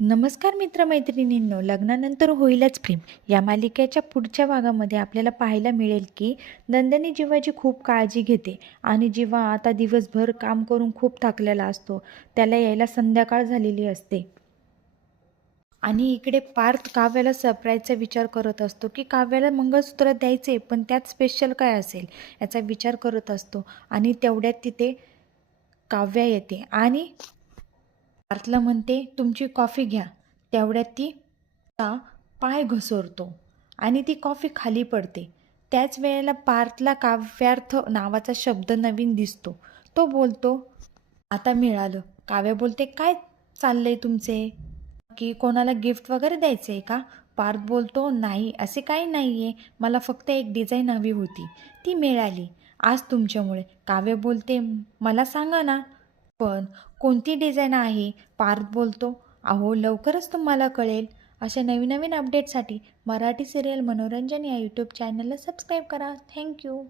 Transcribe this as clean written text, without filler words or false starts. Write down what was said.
नमस्कार मित्रमैत्रिणींनो, लग्नानंतर होईलच प्रेम या मालिकेच्या पुढच्या भागामध्ये आपल्याला पाहायला मिळेल की नंदिनी जीवाची खूप काळजी घेते आणि जीवा आता दिवसभर काम करून खूप थकलेला असतो. त्याला यायला संध्याकाळ झालेली असते आणि इकडे पार्थ काव्याला सरप्राईजचा विचार करत असतो की काव्याला मंगळसूत्र द्यायचे, पण त्यात स्पेशल काय असेल याचा विचार करत असतो. आणि तेवढ्यात तिथे काव्या येते आणि पार्थला म्हणते, तुमची कॉफी घ्या. तेवढ्यात ती चा पाय घसरतो आणि ती कॉफी खाली पडते. त्याच वेळेला पार्थला काव्यार्थ नावाचा शब्द नवीन दिसतो. तो बोलतो, आता मिळालं. काव्य बोलते, काय चाललंय तुमचे? की कोणाला गिफ्ट वगैरे द्यायचं आहे का? पार्थ बोलतो, नाही असे काही नाही आहे, मला फक्त एक डिझाईन हवी होती, ती मिळाली आज तुमच्यामुळे. काव्य बोलते, मला सांगा ना. पण कोणती डिझाईन आहे? पार्थ बोलतो, अहो लवकरच तुम्हाला कळेल. अशा नवीन नवीन अपडेटसाठी मराठी सिरियल मनोरंजन या यूट्यूब चॅनलला सबस्क्राईब करा. थँक्यू.